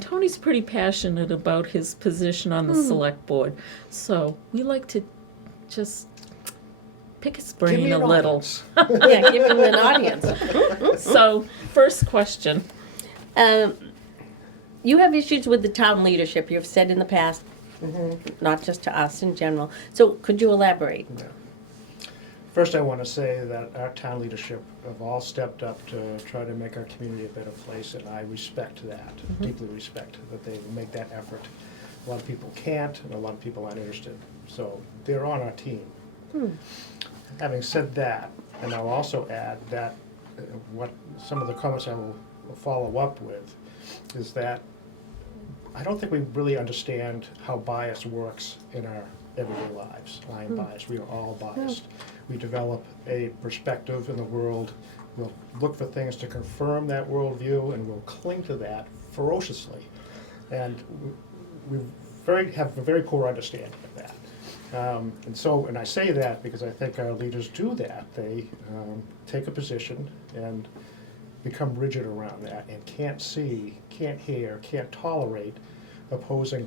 Tony's pretty passionate about his position on the select board, so we like to just pick his Give me brain a an little. audience. Yeah, give him an audience. So, first question. You have issues with the town leadership, you've said in the past, not just to us in general. So could you elaborate? Yeah. First, I want to say that our town leadership have all stepped up to try to make our community a better place, and I respect that, deeply respect that they make that effort. A lot of people can't, and a lot of people aren't interested, so they're on our team. Having said that, and I'll also add that what some of the comments I will follow up with is that I don't think we really understand how bias works in our everyday lives. I am biased. We are all biased. We develop a perspective in the world. We'll look for things to confirm that worldview, and we'll cling to that ferociously. And we have a very poor understanding of that. And I say that because I think our leaders do that. They take a position and become rigid around that and can't see, can't hear, can't tolerate opposing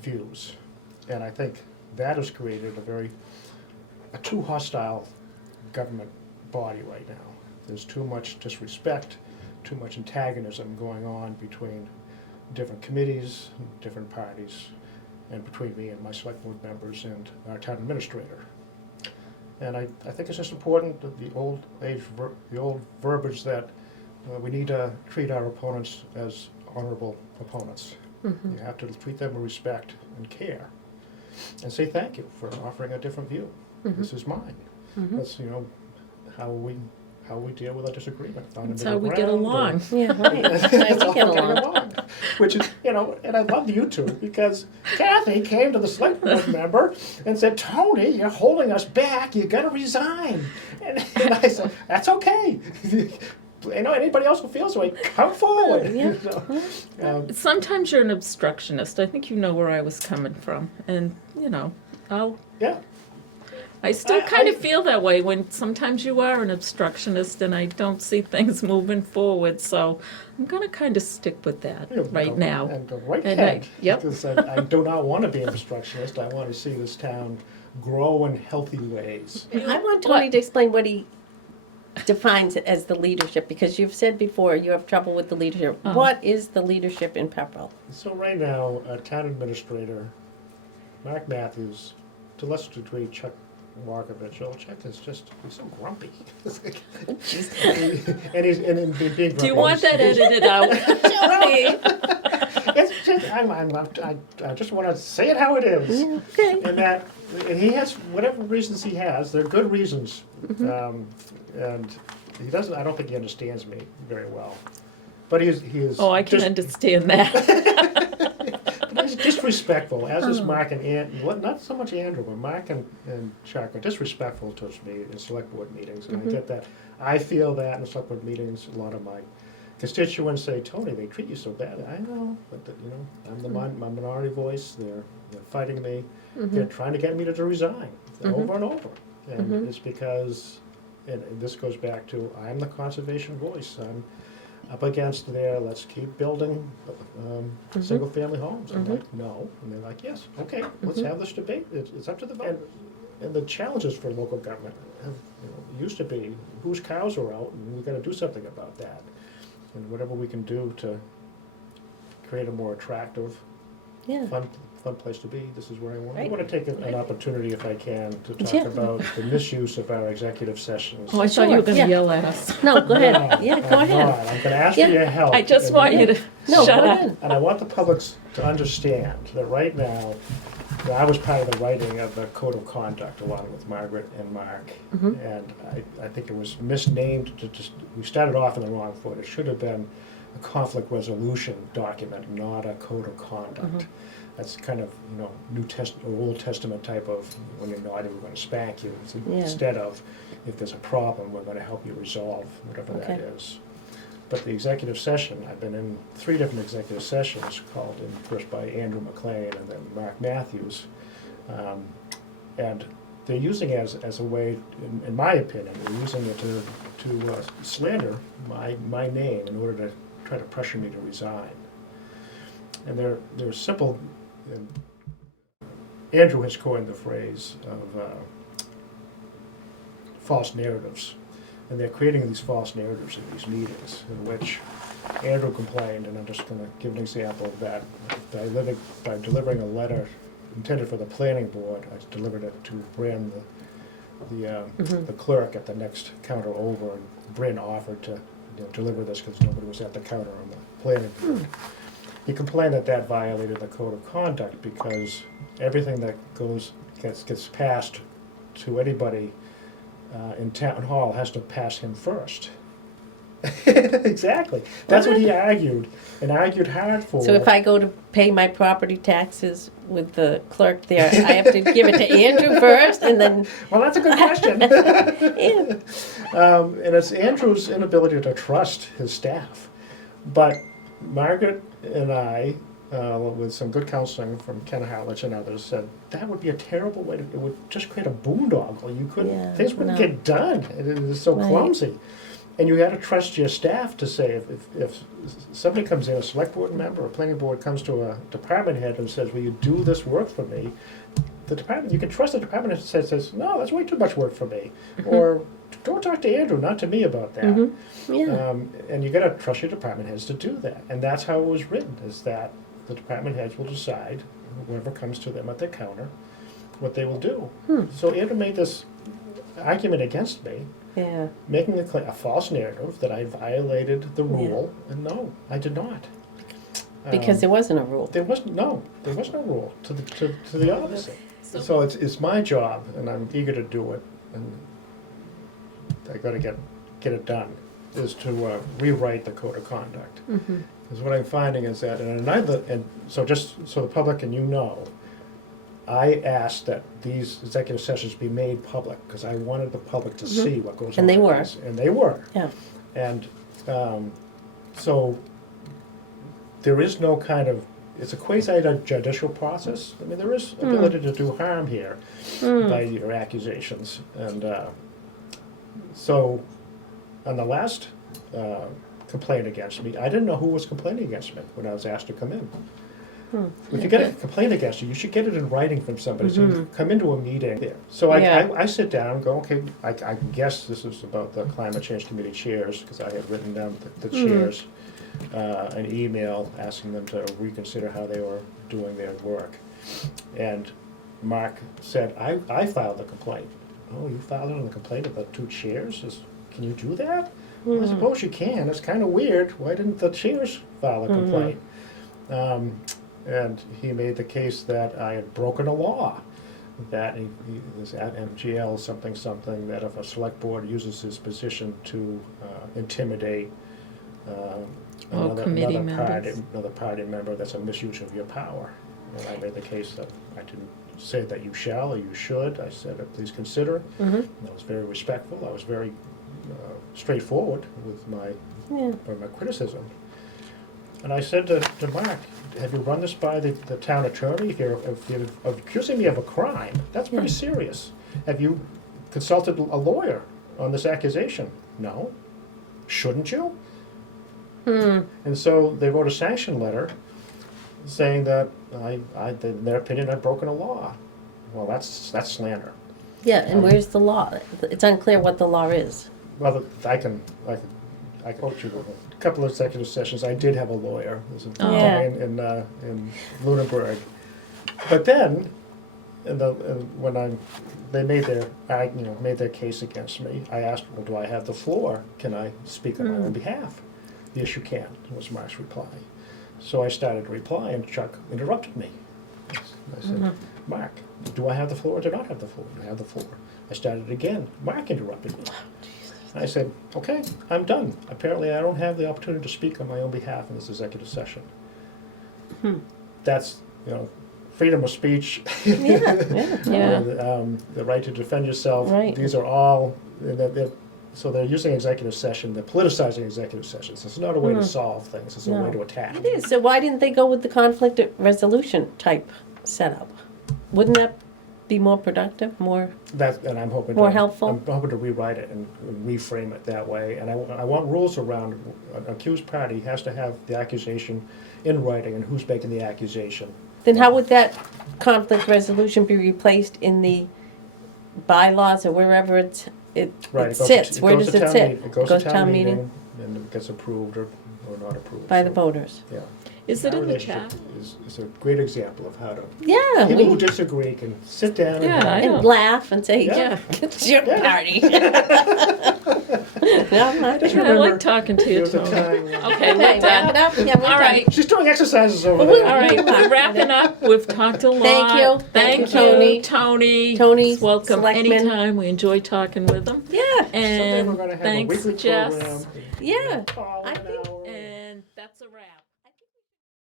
views. And I think that has created a too hostile government body right now. There's too much disrespect, too much antagonism going on between different committees, different parties, and between me and my select board members and our town administrator. And I think it's just important that the old verbiage that we need to treat our opponents as honorable opponents. You have to treat them with respect and care, and say thank you for offering a different view. This is mine. That's how we deal with a disagreement. That's how we get along. Yeah, right. That's how we get along. Which is, and I love you two, because Kathy came to the select board member and said, Tony, you're holding us back, you gotta resign. And I said, that's okay. Anybody else who feels that way, come forward. Yeah. Sometimes you're an obstructionist. I think you know where I was coming from. And, Yeah. I still kind of feel that way when sometimes you are an obstructionist and I don't see things moving forward. So I'm going to kind of stick with that right now. And go right And ahead. yep. Because I do not want to be an obstructionist. I want to see this town grow in healthy ways. I want Tony to explain what he defines it as the leadership, because you've said before you have trouble with the leadership. What is the leadership in Pepperell? So right now, our town administrator, Mark Matthews, to a lesser degree, Chuck Markovich. Chuck is he's so grumpy. and he's being grumpy. Do you want that edited out? It's just, I just want to say it how it is. Yeah, okay. And he has whatever reasons he has. They're good reasons, and he doesn't. I don't think he understands me very well. But he is. Oh, I can understand that. But he's disrespectful, as is Mark and not so much Andrew, but Mark and Chuck are disrespectful towards me in select board meetings, and I get that. I feel that in select board meetings. A lot of my constituents say, Tony, they treat you so bad. I know, but I'm the minority voice. They're fighting me. They're trying to get me to resign over and over, and it's because, and this goes back to, I'm the conservation voice. I'm up against there, let's keep building single-family homes. I'm like, no. And they're like, yes, okay, let's have this debate. It's up to the vote. And the challenges for local government have, used to be, whose cows are out, and we've got to do something about that. And whatever we can do to create a more attractive, fun place to be, this is where I want. Right. I want to take an opportunity, if I can, to talk about the misuse of our executive sessions. Oh, I thought you were going to Yeah. yell at us. No, go ahead. No, Yeah, go I'm ahead. not. I'm going to ask for your help. I just want you to No, shut go up. ahead. And I want the public to understand that right now, I was part of the writing of the code of conduct along with Margaret and Mark. And I think it was misnamed. We started off in the wrong foot. It should have been a conflict resolution document, not a code of conduct. That's kind of, Old Testament type of, when you're naughty, we're going to spank you. Instead of, if there's a problem, we're going to help you resolve whatever that is. But the executive session, I've been in 3 different executive sessions, called in first by Andrew McLean and then Mark Matthews. And they're using it as a way, in my opinion, they're using it to slander my name in order to try to pressure me to resign. And they're simple. And Andrew has coined the phrase of false narratives. And they're creating these false narratives in these meetings in which Andrew complained, and I'm just going to give an example of that. By delivering a letter intended for the planning board, I delivered it to Bryn, the clerk at the next counter over, and Bryn offered to deliver this because nobody was at the counter on the planning board. He complained that violated the code of conduct because everything that gets passed to anybody in town hall has to pass him first. Exactly. That's what he argued, and argued hard for. So if I go to pay my property taxes with the clerk there, I have to give it to Andrew first, and then. Well, that's a good question. Yeah. And it's Andrew's inability to trust his staff. But Margaret and I, with some good counseling from Ken Howlich and others, said that would be a terrible way to. It would just create a boondoggle. You couldn't. Yeah, Things wouldn't no. get done. It is so Right. clumsy. And you had to trust your staff to say, if somebody comes in, a select board member, a planning board comes to a department head and says, will you do this work for me? The department, you can trust the department head says, no, that's way too much work for me. Or don't talk to Andrew, not to me about that. Yeah. And you gotta trust your department heads to do that. And that's how it was written, is that the department heads will decide, whoever comes to them at their counter, what they will do. So Andrew made this argument against me, Yeah. making a false narrative that I violated the rule, and no, I did not. Because there wasn't a rule. There was no rule to the opposite. So it's my job, and I'm eager to do it, and I got to get it done. Is to rewrite the code of conduct. Because what I'm finding is that, and so just so the public and you know, I asked that these executive sessions be made public because I wanted the public to see what goes on. And they were. And they were. Yeah. And so there is no kind of, it's a quasi-judicial process. I mean, there is ability to do harm here by your accusations. And so on the last complaint against me, I didn't know who was complaining against me when I was asked to come in. If you get a complaint against you should get it in writing from somebody. So you come into a meeting there. So I sit down and go, okay, I guess this is about the Climate Change Committee chairs, because I had written down the chairs, an email asking them to reconsider how they were doing their work. And Mark said, I filed a complaint. Oh, you filed a complaint about 2 chairs? Can you do that? Well, I suppose you can. It's kind of weird. Why didn't the chairs file a complaint? And he made the case that I had broken a law, that this at MGL something, that if a select board uses his position to intimidate another party member, that's a misuse of your power. And I made the case that I didn't say that you shall or you should. I said, please consider. And I was very respectful. I was very straightforward with my criticism. And I said to Mark, have you run this by the town attorney? If you're accusing me of a crime, that's pretty serious. Have you consulted a lawyer on this accusation? No. Shouldn't you? And so they wrote a sanction letter saying that in their opinion, I've broken a law. Well, that's slander. Yeah, and where's the law? It's unclear what the law is. Well, I can go through a couple of executive sessions. I did have a lawyer. There's a guy in Lunenburg. But then, when they made their case against me, I asked, well, do I have the floor? Can I speak on my own behalf? Yes, you can, was Mark's reply. So I started to reply, and Chuck interrupted me. I said, Mark, do I have the floor or do I not have the floor? I have the floor. I started again. Mark interrupted me. I said, okay, I'm done. Apparently I don't have the opportunity to speak on my own behalf in this executive session. That's, freedom of speech. The right to defend yourself. Right. These are all, so they're using executive session, they're politicizing executive sessions. It's not a way to solve things, it's a way to attack. It is. So why didn't they go with the conflict resolution type setup? Wouldn't that be more productive, And I'm hoping more helpful? I'm hoping to rewrite it and reframe it that way. And I want rules around an accused party has to have the accusation in writing and who's making the accusation. Then how would that conflict resolution be replaced in the bylaws or wherever it Right, sits? Where does it town sit? meeting. It goes to town meeting, and it gets approved or not approved. By the So, voters? Yeah. Is it Our in the relationship chat? is a great example of how to, Yeah. people who disagree can sit down Yeah, I and. know. And laugh and say, Yeah. it's your Yeah. party. No, I'm not. Just Yeah, I remember, like talking to there you, was a Tony. time when- Okay, we're Okay, wrap it done. up. Yeah, we're All done. right. She's doing exercises over All there. All right, we're wrapping up. We've talked a lot. Thank you. Thank you, Tony. Tony. Tony. Tony, He's welcome selectman. anytime. We enjoy talking with him. Yeah, Someday we're And gonna have a thanks, weekly Jess. program. yeah. Call I in think an hour.